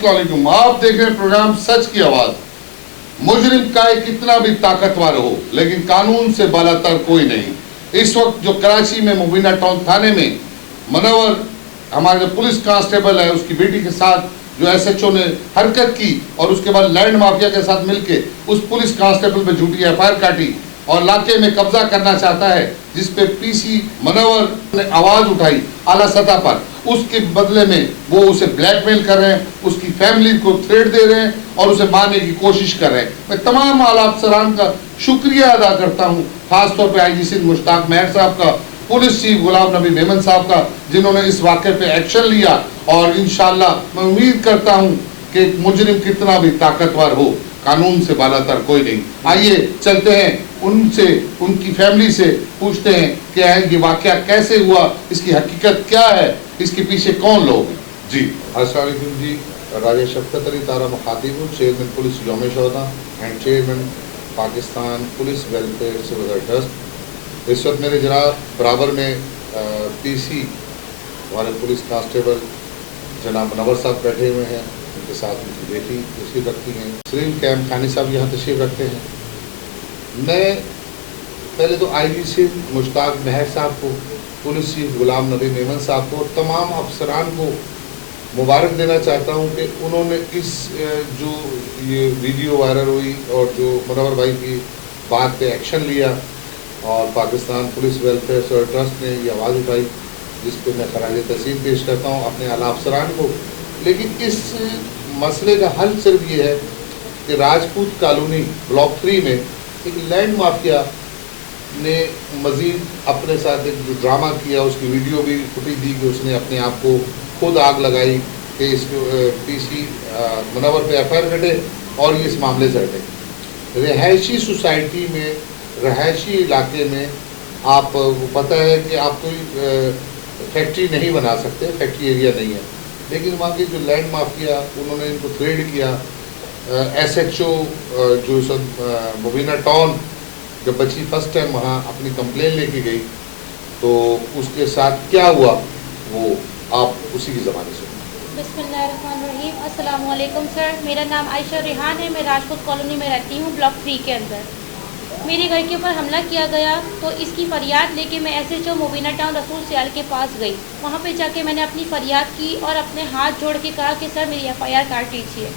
अस्सलाम वालेकुम। आप देख रहे हैं प्रोग्राम सच की आवाज। मुजरिम चाहे कितना भी ताकतवर हो, लेकिन कानून से बालातर कोई नहीं। इस वक्त जो कराची में मुबीना टाउन थाने में मनोवर हमारे जो पुलिस कांस्टेबल है उसकी बेटी के साथ जो एसएचओ ने हरकत की और उसके बाद लैंड माफिया के साथ मिलके उस पुलिस कांस्टेबल पे झूठी एफआईआर काटी और इलाके में कब्जा करना चाहता है, जिसपे पीसी मनोवर ने आवाज उठाई आला सतह पर, उसके बदले में वो उसे ब्लैकमेल कर रहे हैं, उसकी फैमिली को थ्रेट दे रहे हैं और उसे मारने की कोशिश कर रहे हैं। मैं तमाम आला अफसरान का शुक्रिया अदा करता हूँ, खासतौर पर आईजी सिंध मुश्ताक मेहर साहब का, पुलिस चीफ गुलाम नबी मेमन साहब का, जिन्होंने इस वाक़े पे एक्शन लिया। और इंशाअल्लाह मैं उम्मीद करता हूँ कि मुजरिम कितना भी ताकतवर हो, कानून से बालातर कोई नहीं। आइए चलते हैं उनसे, उनकी फैमिली से पूछते हैं कि ये वाकया कैसे हुआ, इसकी हकीकत क्या है, इसके पीछे कौन लोग हैं। जी अस्सलाम वालेकुम जी। राजा शफकत अली तारा मुखातिब, चेयरमैन पुलिस यौम शोहदा and chairman Pakistan police welfare civil trust. इस वक्त मेरे जनाब बराबर में पीसी हमारे पुलिस कांस्टेबल जनाब मनोवर साहब बैठे हुए हैं, उनके साथ उनकी बेटी तशरीफ रखती हैं, सलीम कैम खानी साहब यहाँ तशरीफ रखते हैं। मैं पहले तो आईजी सिंध मुश्ताक मेहर साहब को, पुलिस चीफ गुलाम नबी मेमन साहब को और तमाम अफसरान को मुबारक देना चाहता हूँ कि उन्होंने इस जो ये वीडियो वायरल हुई और जो मनोवर भाई की बात पे एक्शन लिया और पाकिस्तान पुलिस वेलफेयर ट्रस्ट ने ये आवाज़ उठाई, जिस पे मैं खराज तहसीन पेश करता हूँ अपने आला अफसरान को। लेकिन इस मसले का हल सिर्फ ये है कि राजपूत कॉलोनी ब्लॉक 3 में एक लैंड माफिया ने मज़ीद अपने साथ एक जो ड्रामा किया, उसकी वीडियो भी फुटेज दी कि उसने अपने आप को खुद आग लगाई कि इसको पीसी मनोवर पे एफआईआर कटे और ये इस मामले से हटे। रिहायशी सोसाइटी में, रहायशी इलाके में आप पता है कि आप कोई फैक्ट्री नहीं बना सकते, फैक्ट्री एरिया नहीं है, लेकिन वहाँ के जो लैंड माफिया उन्होंने इनको थ्रेड किया। एसएचओ जो सब मुबीना टाउन जब बच्ची फर्स्ट टाइम वहाँ अपनी कंप्लेन लेके गई तो उसके साथ क्या हुआ वो आप उसी की ज़बानी सुनिए। बिस्मिल्लाहिर्रहमानिर्रहीम। अस्सलाम वालेकुम सर, मेरा नाम आयशा रिहान है। मैं राजपूत कॉलोनी में रहती हूँ, ब्लॉक 3 के अंदर। मेरे घर के ऊपर हमला किया गया तो इसकी फ़रियाद लेके मैं एसएचओ मुबीना टाउन रसूल सियाल के पास गई। वहाँ पे जाके मैंने अपनी फ़रियाद की और अपने हाथ जोड़ के कहा कि सर मेरी एफआईआर काट दीजिए।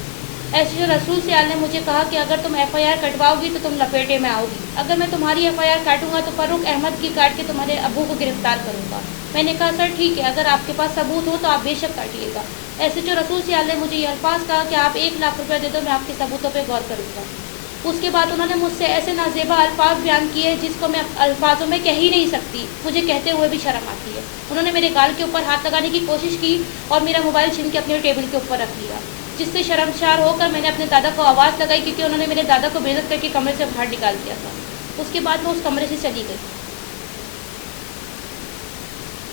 एसएचओ रसूल सियाल ने मुझे कहा कि अगर तुम एफआईआर कटवाओगी तो तुम लपेटे में आओगी, अगर मैं तुम्हारी एफआईआर काटूंगा तो फारूक अहमद की काट के तुम्हारे अबू को गिरफ्तार करूंगा। मैंने कहा सर ठीक है, अगर आपके पास सबूत हो तो आप बेशक काटिएगा। एसएचओ रसूल सियाल ने मुझे ये अल्फाज कहा कि आप 1 लाख रुपया दे दो, मैं आपके सबूतों पर गौर करूँगा। उसके बाद उन्होंने मुझसे ऐसे नाजेबा अल्फाज बयान किए जिसको मैं अल्फाजों में कह ही नहीं सकती, मुझे कहते हुए भी शर्म आती है। उन्होंने मेरे गाल के ऊपर हाथ लगाने की कोशिश की और मेरा मोबाइल छीन के अपने टेबल के ऊपर रख लिया, जिससे शर्मशार होकर मैंने अपने दादा को आवाज़ लगाई, क्योंकि उन्होंने मेरे दादा को बेइज्जत करके कमरे से बाहर निकाल दिया था। उसके बाद मैं उस कमरे से चली गई।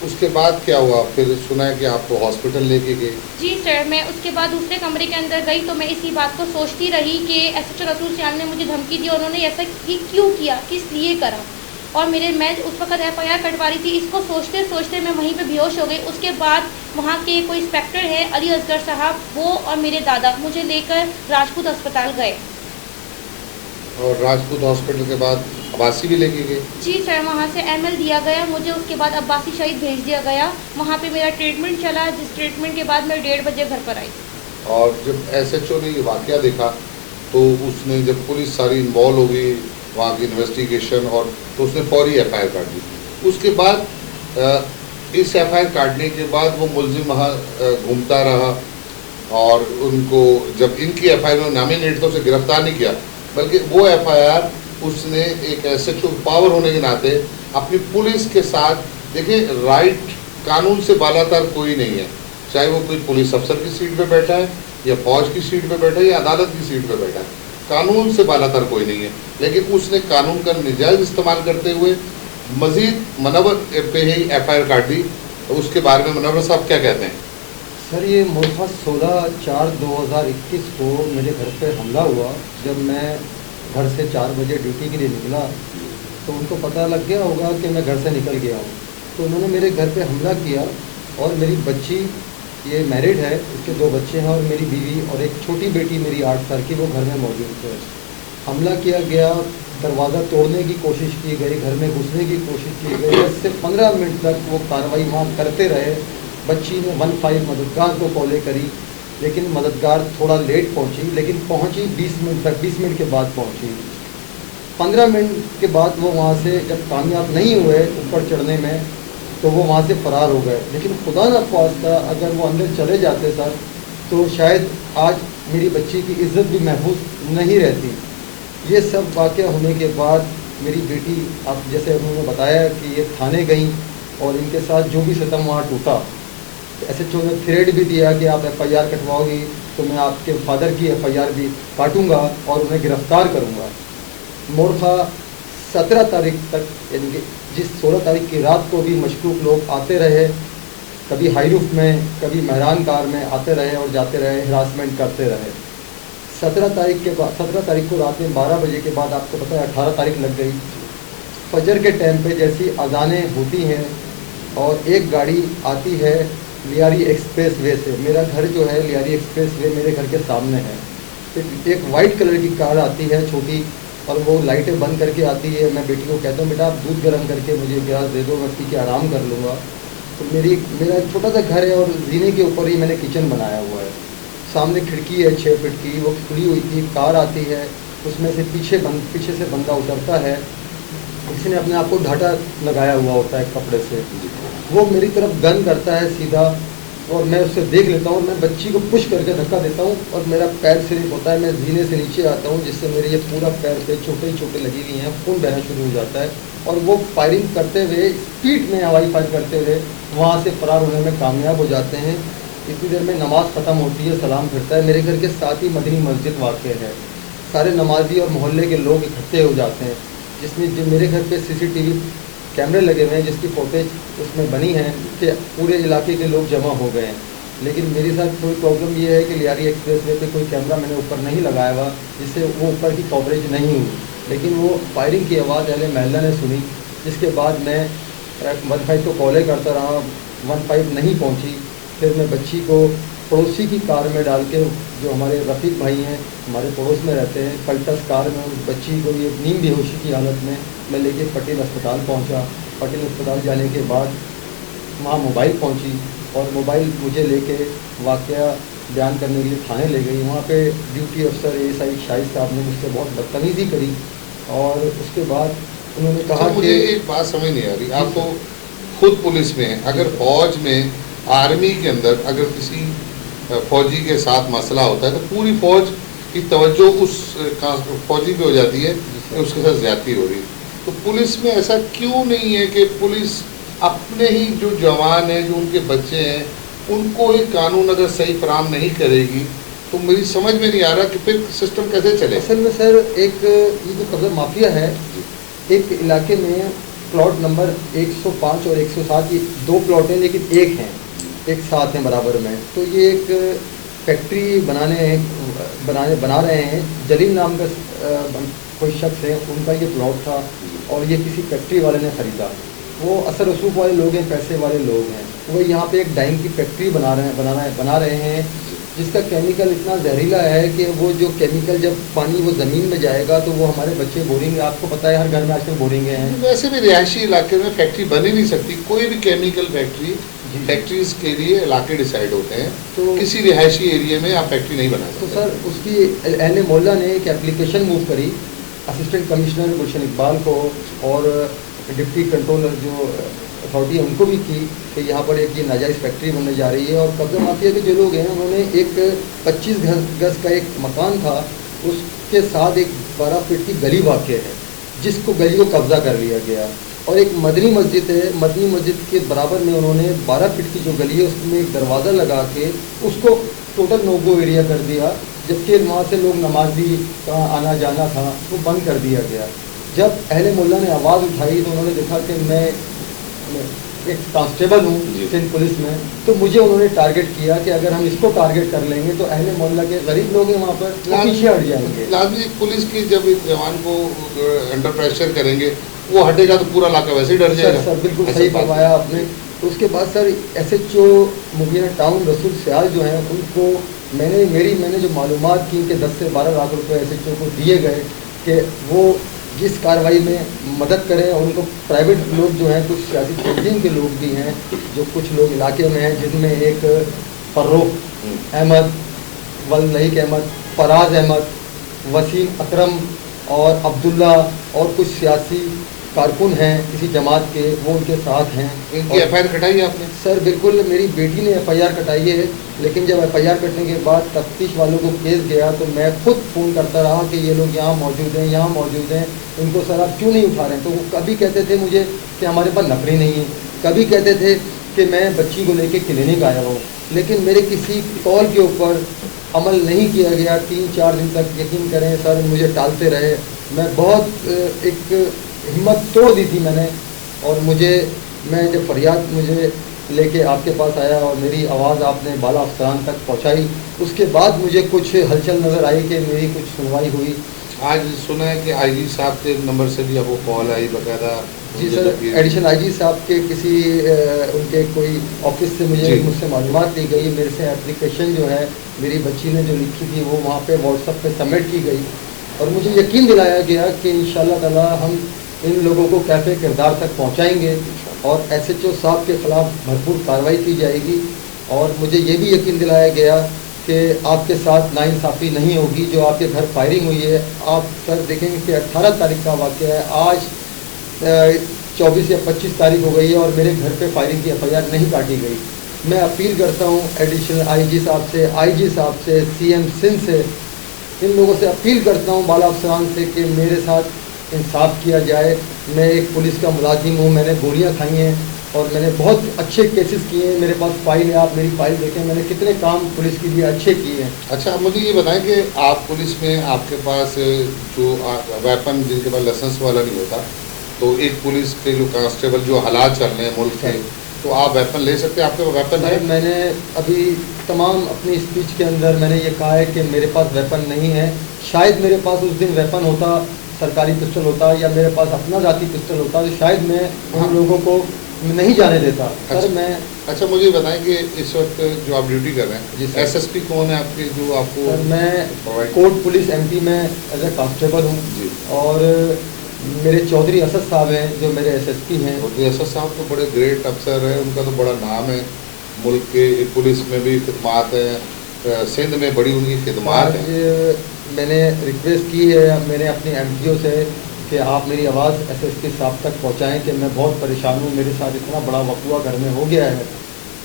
उसके बाद क्या हुआ? फिर सुना है कि आपको हॉस्पिटल लेके गए। जी सर, मैं उसके बाद दूसरे कमरे के अंदर गई तो मैं इसी बात को सोचती रही कि एसएचओ रसूल सियाल ने मुझे धमकी दी, उन्होंने ऐसा क्यों किया, किस लिए करा। और मैं उस वक्त एफआईआर कटवा रही थी, इसको सोचते सोचते मैं वहीं पे बेहोश हो गई। उसके बाद वहाँ के कोई इंस्पेक्टर है अली असगर साहब, वो और मेरे दादा मुझे लेकर राजपूत अस्पताल गए। और राजपूत हॉस्पिटल के बाद अब्बासी भी लेके गए? जी सर, वहाँ से एमएल दिया गया मुझे, उसके बाद अब्बासी शहीद भेज दिया गया। वहाँ पे मेरा ट्रीटमेंट चला, जिस ट्रीटमेंट के बाद मैं 1:30 बजे घर पर आई। और जब एसएचओ ने ये वाकया देखा तो उसने, जब पुलिस सारी इन्वॉल्व हो गई वहाँ की इन्वेस्टिगेशन, और तो उसने फौरी एफआईआर काट दी। उसके बाद इस एफआईआर काटने के बाद वो मुलजिम वहाँ घूमता रहा और उनको, जब इनकी एफआईआर में नामी नेटों से गिरफ्तार नहीं किया, बल्कि वो एफआईआर उसने एक एसएचओ पावर होने के नाते अपनी पुलिस के साथ, देखिए राइट कानून से बालातर कोई नहीं है, चाहे वो कोई पुलिस अफसर की सीट पे बैठा है या फौज की सीट पे बैठा है या अदालत की सीट पे बैठा है, कानून से बालातर कोई नहीं है। लेकिन उसने कानून का नाजायज़ इस्तेमाल करते हुए मज़ीद मनोवर पे ही एफआईआर काट दी। तो उसके बारे में मनोवर साहब क्या कहते हैं? सर, ये मुल्क 16/4/2021 को मेरे घर पे हमला हुआ। जब मैं घर से 4 बजे ड्यूटी के लिए निकला तो उनको पता लग गया होगा कि मैं घर से निकल गया हूँ, तो उन्होंने मेरे घर पे हमला किया और मेरी बच्ची ये मैरिड है, उसके 2 बच्चे हैं और मेरी बीवी और एक छोटी बेटी मेरी 8 साल की, वो घर में मौजूद है। हमला किया गया, दरवाज़ा तोड़ने की कोशिश की गई, घर में घुसने की कोशिश की गई। 10 से 15 मिनट तक वो कार्रवाई वहाँ करते रहे। बच्ची ने 15 मददगार को कॉलें करी, लेकिन मददगार थोड़ा लेट पहुँची, लेकिन पहुँची 20 मिनट तक, 20 मिनट के बाद पहुँची। 15 मिनट के बाद वो वहाँ से जब कामयाब नहीं हुए ऊपर चढ़ने में, तो वो वहाँ से फरार हो गए। लेकिन खुदा न ख्वास्ता अगर वो अंदर चले जाते सर, तो शायद आज मेरी बच्ची की इज़्ज़त भी महफूज नहीं रहती। ये सब वाक़या होने के बाद मेरी बेटी, आप जैसे उन्होंने बताया कि ये थाने गई और इनके साथ जो भी सितम वहाँ टूटा, SHO ने थ्रेड भी दिया कि आप FIR कटवाओगी तो मैं आपके फादर की FIR भी काटूँगा और उन्हें गिरफ़्तार करूँगा। मोरखा 17 तारीख तक, यानी कि जिस 16 तारीख की रात को भी मशकूक लोग आते रहे, कभी हाईरूफ में कभी मेहरान कार में आते रहे और जाते रहे, हरासमेंट करते रहे। 17 तारीख को रात में 12 बजे के बाद आपको पता है 18 तारीख लग गई। फजर के टाइम पे जैसी अजानें होती हैं और एक गाड़ी आती है लियारी एक्सप्रेस वे से, मेरा घर जो है लियारी एक्सप्रेस वे मेरे घर के सामने है। एक वाइट कलर की कार आती है छोटी, और वो लाइटें बंद करके आती है। मैं बेटी को कहता हूँ बेटा आप दूध गर्म करके मुझे गिलास दे दो, मैं पी के आराम कर लूँगा। तो मेरा एक छोटा सा घर है और जीने के ऊपर ही मैंने किचन बनाया हुआ है। सामने खिड़की है 6 फीट की, वो खुली हुई थी। कार आती है, उसमें से पीछे से बंदा उतरता है, किसी ने अपने आप को ढाटा लगाया हुआ होता है कपड़े से। वो मेरी तरफ गन करता है सीधा, और मैं उससे देख लेता हूँ। मैं बच्ची को पुश करके धक्का देता हूँ और मेरा पैर स्लिप होता है। मैं जीने से नीचे आता हूँ, जिससे मेरे ये पूरा पैर पे छोटे ही छोटे लगी हुई हैं, खून बहना शुरू हो जाता है। और वो फायरिंग करते हुए, स्पीड में हवाई फायर करते हुए वहाँ से फरार होने में कामयाब हो जाते हैं। इतनी देर में नमाज़ ख़त्म होती है, सलाम फिरता है। मेरे घर के साथ ही मदनी मस्जिद वाक़ है। सारे नमाजी और मोहल्ले के लोग इकट्ठे हो जाते हैं, जिसमें जो मेरे घर पे CCTV कैमरे लगे हुए हैं, जिसकी फुटेज उसमें बनी है कि पूरे इलाके के लोग जमा हो गए हैं। लेकिन मेरे साथ कोई प्रॉब्लम ये है कि लियारी एक्सप्रेस वे पे कोई कैमरा मैंने ऊपर नहीं लगाया हुआ, जिससे वो ऊपर की कवरेज नहीं हुई। लेकिन वो फायरिंग की आवाज़ अहले महल्ला ने सुनी, जिसके बाद मैं 15 को कॉलें करता रहा, 15 नहीं पहुँची। फिर मैं बच्ची को पड़ोसी की कार में डाल के, जो हमारे रफ़ीक भाई हैं हमारे पड़ोस में रहते हैं, पल्टस कार में उस बच्ची को ये नीम बेहोशी की हालत में मैं लेके पटेल अस्पताल पहुंचा। पटेल अस्पताल जाने के बाद वहाँ मोबाइल पहुंची और मोबाइल मुझे लेके वाक़या बयान करने के लिए थाने ले गई। वहाँ पे ड्यूटी अफसर ASI शाहिद साहब ने मुझसे बहुत बदतमीज़ी करी और उसके बाद उन्होंने कहा कि मुझे एक बात समझ नहीं आ रही, आप तो खुद पुलिस में हैं, अगर फौज में आर्मी के अंदर अगर किसी फौजी के साथ मसला होता है तो पूरी फौज की तवज्जो उस फौजी पे हो जाती है कि उसके साथ ज्यादती हो रही है। तो पुलिस में ऐसा क्यों नहीं है कि पुलिस अपने ही जो जवान हैं, जो उनके बच्चे हैं, उनको ही कानून अगर सही फराहम नहीं करेगी तो मेरी समझ में नहीं आ रहा कि फिर सिस्टम कैसे चले। असल में सर एक ये जो कब्जा माफिया है, एक इलाके में प्लॉट नंबर 105 और 107, ये 2 प्लॉट हैं लेकिन एक साथ हैं बराबर में। तो ये एक फैक्ट्री बना रहे हैं। जलील नाम का कोई शख्स है, उनका ये प्लॉट था और ये किसी फैक्ट्री वाले ने ख़रीदा। वो असर रसूख वाले लोग हैं, पैसे वाले लोग हैं। वो यहाँ पे एक डाइंग की फैक्ट्री बना रहे हैं जिसका केमिकल इतना जहरीला है कि वो जो केमिकल जब पानी वो ज़मीन में जाएगा तो वो हमारे बच्चे बोरेंगे। आपको पता है हर घर में आजकल बोरेंगे हैं। वैसे भी रिहायशी इलाके में फैक्ट्री बन ही नहीं सकती, कोई भी केमिकल फैक्ट्रीज के लिए इलाके डिसाइड होते हैं, तो किसी रिहायशी एरिया में आप फैक्ट्री नहीं बना सकते। तो सर उसकी अहले मोहल्ला ने एक एप्लीकेशन मूव करी असिस्टेंट कमिश्नर गुलशन इकबाल को और डिप्टी कंट्रोलर जो अथॉरिटी है उनको भी की कि यहाँ पर एक ये नाजायज़ फैक्ट्री बनने जा रही है। और कब्जा माफिया के जो लोग हैं उन्होंने एक 25 गज का एक मकान था, उसके साथ एक 12 फीट की गली वाक़ है, जिसको गली को कब्ज़ा कर लिया गया। और एक मदनी मस्जिद है, मदनी मस्जिद के बराबर में उन्होंने 12 फीट की जो गली है उसमें एक दरवाज़ा लगा के उसको टोटल नो गो एरिया कर दिया, जबकि वहाँ से लोग नमाजी का आना जाना था वो बंद कर दिया गया। जब अहले मोहल्ला ने आवाज़ उठाई तो उन्होंने देखा कि मैं एक कांस्टेबल हूँ सिंध पुलिस में, तो मुझे उन्होंने टारगेट किया कि अगर हम इसको टारगेट कर लेंगे तो अहले मोहल्ला के गरीब लोग हैं वहाँ पर पीछे हट जाएंगे। लाजमी पुलिस की जब एक जवान को अंडर प्रेशर करेंगे वो हटेगा तो पूरा इलाका वैसे ही डर जाएगा। सर बिल्कुल ऐसा सही बात है। फरमाया आपने। तो उसके बाद सर SHO मुबीना टाउन रसूल सियाल जो हैं उनको मैंने जो मालूमात की कि 10 से 12 लाख रुपए SHO को दिए गए कि वो जिस कार्रवाई में मदद करें, और उनको प्राइवेट लोग जो हैं, कुछ सियासी तंजीम के लोग भी हैं, जो कुछ लोग इलाके में हैं, जिनमें एक फर्रुख अहमद, वलदहीक अहमद, फराज अहमद, वसीम अकरम और अब्दुल्ला और कुछ सियासी कारकुन हैं किसी जमात के, वो उनके साथ हैं। इनकी FIR कटाई है आपने? सर बिल्कुल, मेरी बेटी ने FIR कटाई है, लेकिन जब FIR कटने के बाद तफ्तीश वालों को केस गया तो मैं खुद फ़ोन करता रहा कि ये लोग यहाँ मौजूद हैं, यहाँ मौजूद हैं, इनको सर आप क्यों नहीं उठा रहे हैं। तो वो कभी कहते थे मुझे कि हमारे पास नफरी नहीं है, कभी कहते थे कि मैं बच्ची को लेके क्लिनिक आया हूँ, लेकिन मेरे किसी कॉल के ऊपर अमल नहीं किया गया। 3-4 दिन तक यकीन करें सर मुझे टालते रहे। मैं बहुत एक हिम्मत तोड़ दी थी मैंने, और मैं जब फरियाद मुझे लेके आपके पास आया और मेरी आवाज़ आपने बाला अफसरान तक पहुंचाई, उसके बाद मुझे कुछ हलचल नज़र आई कि मेरी कुछ सुनवाई हुई। आज सुना है कि IG साहब के नंबर से भी आपको कॉल आई बकायदा? जी सर, एडिशनल IG साहब के किसी उनके कोई ऑफिस से मुझसे मालूमात दी गई। मेरे से एप्लीकेशन जो है मेरी बच्ची ने जो लिखी थी वो वहाँ पे व्हाट्सएप पे सबमिट की गई, और मुझे यकीन दिलाया गया कि इंशाल्लाह ताला हम इन लोगों को कैफे किरदार तक पहुँचाएँगे और SHO साहब के ख़िलाफ़ भरपूर कार्रवाई की जाएगी। और मुझे ये भी यकीन दिलाया गया कि आपके साथ नाइंसाफ़ी नहीं होगी। जो आपके घर फायरिंग हुई है, आप सर देखेंगे कि 18 तारीख का वाक़या है, आज 24 या 25 तारीख हो गई है और मेरे घर पे फायरिंग की FIR नहीं काटी गई। मैं अपील करता हूँ एडिशनल IG साहब से, IG साहब से, CM सिंध से, इन लोगों से अपील करता हूँ बाला अफसरान से कि मेरे साथ इंसाफ किया जाए। मैं एक पुलिस का मुलाजिम हूँ, मैंने गोलियाँ खाई हैं और मैंने बहुत अच्छे केसेस किए हैं। मेरे पास फाइल है, आप मेरी फाइल देखें, मैंने कितने काम पुलिस के लिए अच्छे किए हैं। अच्छा, मुझे ये बताएं कि आप पुलिस में आपके पास जो वेपन जिनके पास लाइसेंस वाला नहीं होता, तो एक पुलिस के जो कांस्टेबल जो हालात चल रहे हैं मुल्क के, तो आप वेपन ले सकते हैं? आपके पास वेपन है? मैंने अभी तमाम अपनी स्पीच के अंदर मैंने ये कहा है कि मेरे पास वेपन नहीं है। शायद मेरे पास उस दिन वेपन होता, सरकारी पिस्टल होता, या मेरे पास अपना जाती पिस्टल होता, तो शायद मैं उन लोगों को नहीं जाने देता। अच्छा, सर मैं अच्छा मुझे बताएं कि इस वक्त जो आप ड्यूटी कर रहे हैं, जी सर। SSP कौन है आपके जो आपको? सर मैं कोर्ट पुलिस MP में एज ए कांस्टेबल हूँ, और मेरे चौधरी असद साहब हैं जो मेरे SSP हैं। चौधरी असद साहब तो बड़े ग्रेट अफसर हैं, उनका तो बड़ा नाम है मुल्क के पुलिस में भी खिदमात है, सिंध में बड़ी उनकी खिदमात है। मैंने रिक्वेस्ट की है मैंने अपनी MTO से कि आप मेरी आवाज़ SSP साहब तक पहुंचाएं कि मैं बहुत परेशान हूं, मेरे साथ इतना बड़ा वक़ुआ घर में हो गया है,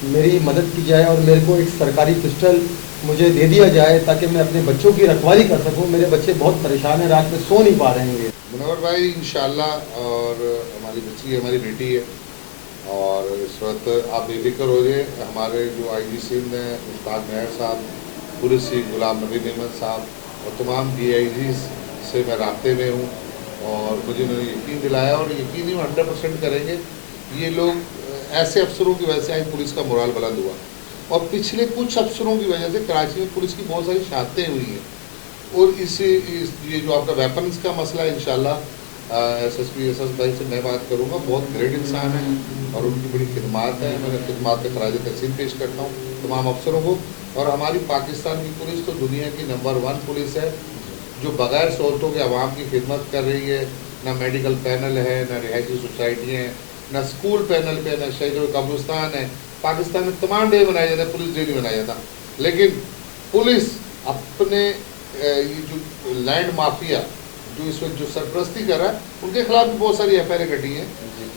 मेरी मदद की जाए और मेरे को एक सरकारी पिस्टल मुझे दे दिया जाए ताकि मैं अपने बच्चों की रखवाली कर सकूं। मेरे बच्चे बहुत परेशान हैं, रात में सो नहीं पा रहे हैं। मुनव्वर भाई इंशाल्लाह, और हमारी बच्ची है, हमारी बेटी है, और इस वक्त आप बेफिक्र हो जाए। हमारे जो IG सिंध हैं उस्ताद मेहर साहब, पुलिस चीफ गुलाम नबी मेमन साहब और तमाम DIGs से मैं राब्ते में हूँ, और मुझे उन्होंने यकीन दिलाया और यकीन ही 100% करेंगे। ये लोग ऐसे अफसरों की वजह से आज पुलिस का मोराल बुलंद हुआ, और पिछले कुछ अफसरों की वजह से कराची में पुलिस की बहुत सारी शातें हुई हैं। और ये जो आपका वेपन्स का मसला है, इंशाल्लाह SSP असद भाई से मैं बात करूँगा, बहुत ग्रेट इंसान है और उनकी बड़ी खिदमात है। मैं खिदमात का खराज तहसीन पेश करता हूँ तमाम अफसरों को। और हमारी पाकिस्तान की पुलिस तो दुनिया की नंबर 1 पुलिस है, जो बग़ैर सहूलतों के आवाम की खिदमत कर रही है। ना मेडिकल पैनल है, ना रिहायशी सोसाइटी हैं, ना स्कूल पैनल पे, ना शहीद कब्रिस्तान है। पाकिस्तान में तमाम डे मनाया जाता है, पुलिस डे नहीं मनाया जाता, लेकिन पुलिस अपने ये जो लैंड माफिया जो इस वक्त जो सरपरस्ती कर रहा है, उनके खिलाफ भी बहुत सारी FIR कटी हैं,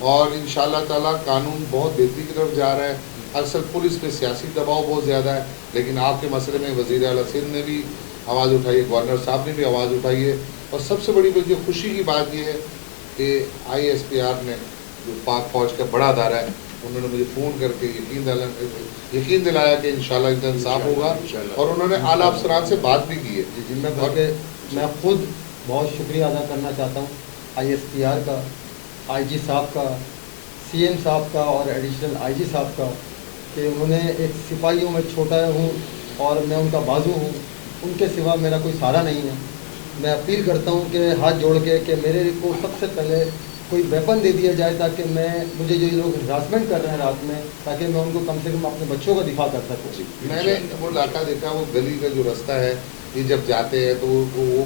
और इंशाल्लाह ताला कानून बहुत बेहतरी की तरफ जा रहा है। अक्सर पुलिस पे सियासी दबाव बहुत ज़्यादा है, लेकिन आपके मसले में वज़ीर आला सिंध ने भी आवाज़ उठाई है, गवर्नर साहब ने भी आवाज़ उठाई है। और सबसे बड़ी जो खुशी की बात यह है कि ISPR ने जो पाक फौज का बड़ा अदारा है, उन्होंने मुझे फ़ोन करके यकीन दिलाया कि इंशाल्लाह इनका इंसाफ होगा, और उन्होंने आला अफसरान से बात भी की है। मैं खुद बहुत शुक्रिया अदा करना चाहता हूँ ISPR का, IG साहब का, CM साहब का और एडिशनल IG साहब का, कि उन्होंने एक सिपाहियों में छोटा हूँ और मैं उनका बाजू हूँ, उनके सिवा मेरा कोई सहारा नहीं है। मैं अपील करता हूँ कि हाथ जोड़ के कि मेरे को सबसे पहले कोई वेपन दे दिया जाए ताकि मुझे जो ये लोग हरासमेंट कर रहे हैं रात में, ताकि मैं उनको कम से कम अपने बच्चों का दिफा कर सकूँ। मैंने वो इलाका देखा, वो गली का जो रास्ता है, ये जब जाते हैं तो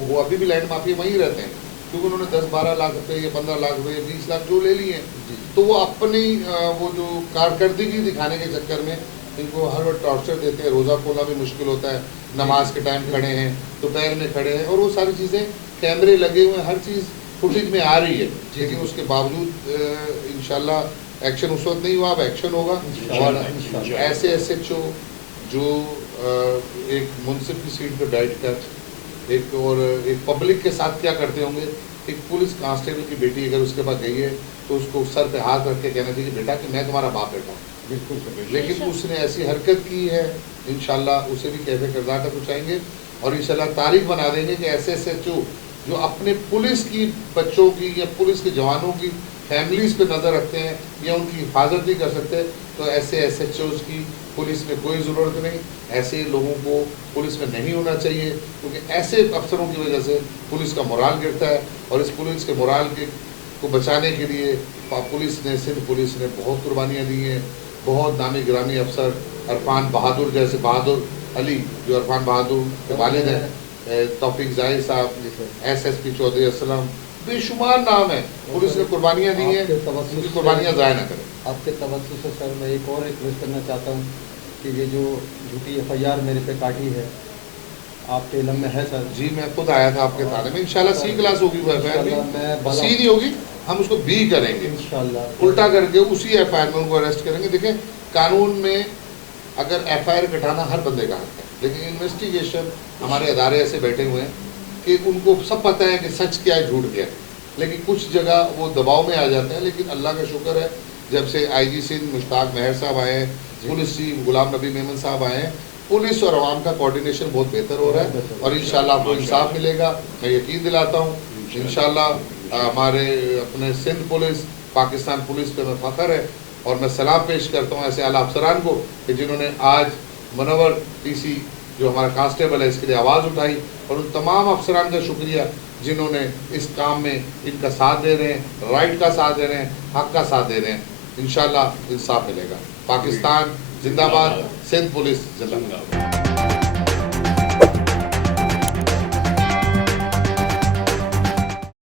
वो अभी भी लैंड माफिया वहीं रहते हैं, क्योंकि उन्होंने 10-12 लाख रुपए या 15 लाख रुपए या 20 लाख जो ले लिए हैं, तो वो अपनी वो जो कारकर्दगी दिखाने के चक्कर में इनको हर वक्त टॉर्चर देते हैं। रोज़ा खोलना भी मुश्किल होता है, नमाज के टाइम खड़े हैं, दोपहर में खड़े हैं, और वो सारी चीज़ें कैमरे लगे हुए हैं, हर चीज़ फुटेज में आ रही है, लेकिन उसके बावजूद इंशाल्लाह एक्शन उस वक्त नहीं हुआ, अब एक्शन होगा। और ऐसे SHO जो एक मुंसिफ की सीट पर बैठ कर एक पब्लिक के साथ क्या करते होंगे, एक पुलिस कांस्टेबल की बेटी अगर उसके पास गई है तो उसको सर पे हाथ रख के कहना चाहिए बेटा कि मैं तुम्हारा बाप बेटा हूँ। बिल्कुल। लेकिन उसने ऐसी हरकत की है, इंशाल्लाह उसे भी कैसे किरदार तक पहुँचाएंगे और इंशाल्लाह तारीख बना देंगे कि ऐसे SHO जो अपने पुलिस की बच्चों की या पुलिस के जवानों की फैमिलीज़ पे नज़र रखते हैं या उनकी हिफाजत नहीं कर सकते, तो ऐसे SHOs की पुलिस में कोई ज़रूरत नहीं। ऐसे लोगों को पुलिस में नहीं होना चाहिए, क्योंकि ऐसे अफसरों की वजह से पुलिस का मोराल गिरता है, और इस पुलिस के मोराल को बचाने के लिए सिंध पुलिस ने बहुत कुर्बानियाँ दी हैं। बहुत नामी गिरामी अफसर अरफान बहादुर जैसे, बहादुर अली जो अरफान बहादुर के वालिद हैं, तौफीक जाहिर साहब, SSP चौधरी असलम, बेशुमार नाम है, पुलिस ने कुर्बानियाँ दी हैं, उनकी कुर्बानियाँ ज़ाया ना करें। आपके तवज्जो से सर मैं एक और रिक्वेस्ट करना चाहता हूँ कि ये जो झूठी FIR मेरे पे काटी है, आपके इल्म में है सर? जी, मैं खुद आया था आपके थाने में, इंशाल्लाह C क्लास होगी वो FIR भी, सीधी होगी, हम उसको B करेंगे इंशाल्लाह, उल्टा करके उसी FIR में उनको अरेस्ट करेंगे। देखें, कानून में अगर FIR कटाना हर बंदे का हक है, लेकिन इन्वेस्टिगेशन हमारे अदारे ऐसे बैठे हुए हैं कि उनको सब पता है कि सच क्या है झूठ क्या है, लेकिन कुछ जगह वो दबाव में आ जाते हैं। लेकिन अल्लाह का शुक्र है, जब से IG सिंध मुश्ताक महर साहब आए हैं, पुलिस चीफ गुलाम नबी मेमन साहब आए हैं, पुलिस और अवाम का कोऑर्डिनेशन बहुत बेहतर हो रहा है, और इंशाल्लाह आपको इंसाफ मिलेगा, मैं यकीन दिलाता हूँ। इंशाल्लाह हमारे अपने सिंध पुलिस, पाकिस्तान पुलिस पे मैं फ़ख्र है, और मैं सलाम पेश करता हूँ ऐसे आला अफसरान को कि जिन्होंने आज मुनव्वर TC जो हमारा कांस्टेबल है इसके लिए आवाज़ उठाई, और उन तमाम अफसरान का शुक्रिया जिन्होंने इस काम में इनका साथ दे रहे हैं, राइट का साथ दे रहे हैं, हक का साथ दे रहे हैं। इंशाल्लाह इंसाफ मिलेगा। पाकिस्तान जिंदाबाद, सिंध पुलिस जिंदाबाद।